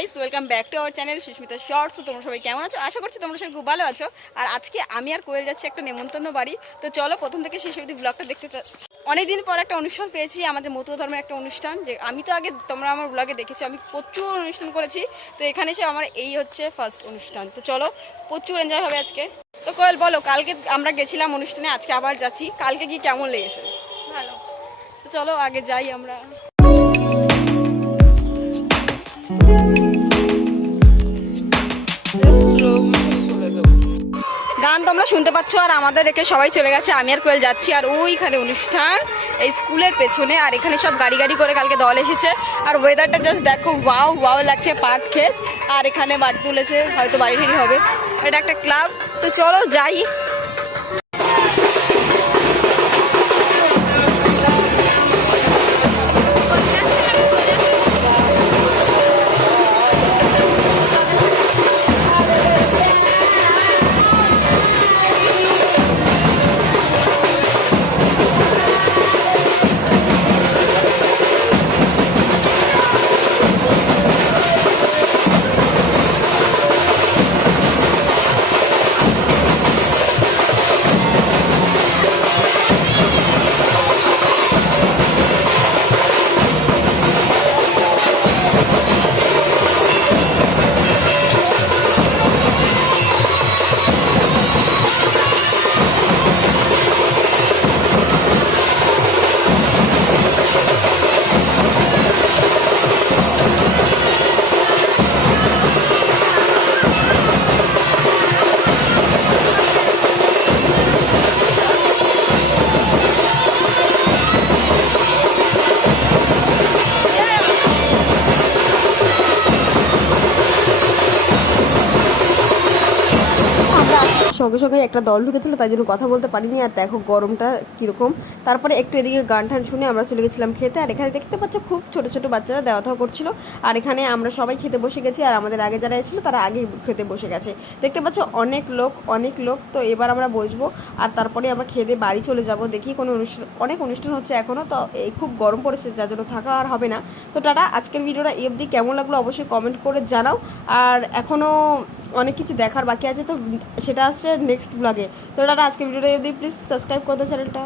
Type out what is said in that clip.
Guys, welcome back to our channel Susmita shorts. তোমরা সবাই কেমন আছো? আশা করছি তোমরা সবাই খুব ভালো আছো। আর আজকে আমি আর কোয়েল যাচ্ছি একটা নেমন্তন্ন বাড়ি। তো চলো প্রথম থেকে শেষ অবধি ব্লগটা দেখতে। অনেকদিন পর একটা অনুষ্ঠান পেয়েছি, আমাদের মতুয়া ধর্মের একটা অনুষ্ঠান। যে আমি তো আগে তোমরা আমার ব্লগে দেখেছো আমি প্রচুর অনুষ্ঠান করেছি, তো এখানে এসে আমার এই হচ্ছে ফার্স্ট অনুষ্ঠান। তো চলো, প্রচুর এনজয় হবে আজকে। তো কোয়েল বলো, কালকে আমরা গেছিলাম অনুষ্ঠানে, আজকে আবার যাচ্ছি। কালকে কি কেমন লেগেছে? ভালো। তো চলো আগে যাই আমরা। গান তোমরা শুনতে পাচ্ছ, আর আমাদের রেখে সবাই চলে গেছে। আমি আর কোয়েল যাচ্ছি, আর ওইখানে অনুষ্ঠান এই স্কুলের পেছনে। আর এখানে সব গাড়ি গাড়ি করে কালকে দল এসেছে। আর ওয়েদারটা জাস্ট দেখো, ওয়াও ওয়াও লাগছে। পাট ক্ষেত, আর এখানে বাড়ি তুলেছে, হয়তো বাড়ি ঠাড়ি হবে। এটা একটা ক্লাব। তো চলো যাই। সঙ্গে সঙ্গে একটা দল ঢুকেছিল, তাই জন্য কথা বলতে পারিনি। আর দেখো গরমটা কীরকম। তারপরে একটু এদিকে গান টান শুনে আমরা চলে গেছিলাম খেতে। আর এখানে দেখতে পাচ্ছ খুব ছোট ছোট বাচ্চারা দেওয়া থাওয়া করছিল। আর এখানে আমরা সবাই খেতে বসে গেছি, আর আমাদের আগে যারা এসেছিলো তারা আগে খেতে বসে গেছে। দেখতে পাচ্ছ অনেক লোক। তো এবার আমরা বসবো, আর তারপরে আমরা খেতে বাড়ি চলে যাব। দেখি কোনো অনুষ্ঠান, অনেক অনুষ্ঠান হচ্ছে এখনও। তো এই খুব গরম পড়েছে, যার জন্য থাকা আর হবে না। তো টাটা। আজকের ভিডিওটা এই অবধি কেমন লাগলো অবশ্যই কমেন্ট করে জানাও। আর এখনও অনেক কিছু দেখার বাকি আছে, তো সেটা আসছে নেক্সট ব্লগে। তো দাদা, আজকে ভিডিওটা যদি প্লিজ সাবস্ক্রাইব করে দাও চ্যানেলটা।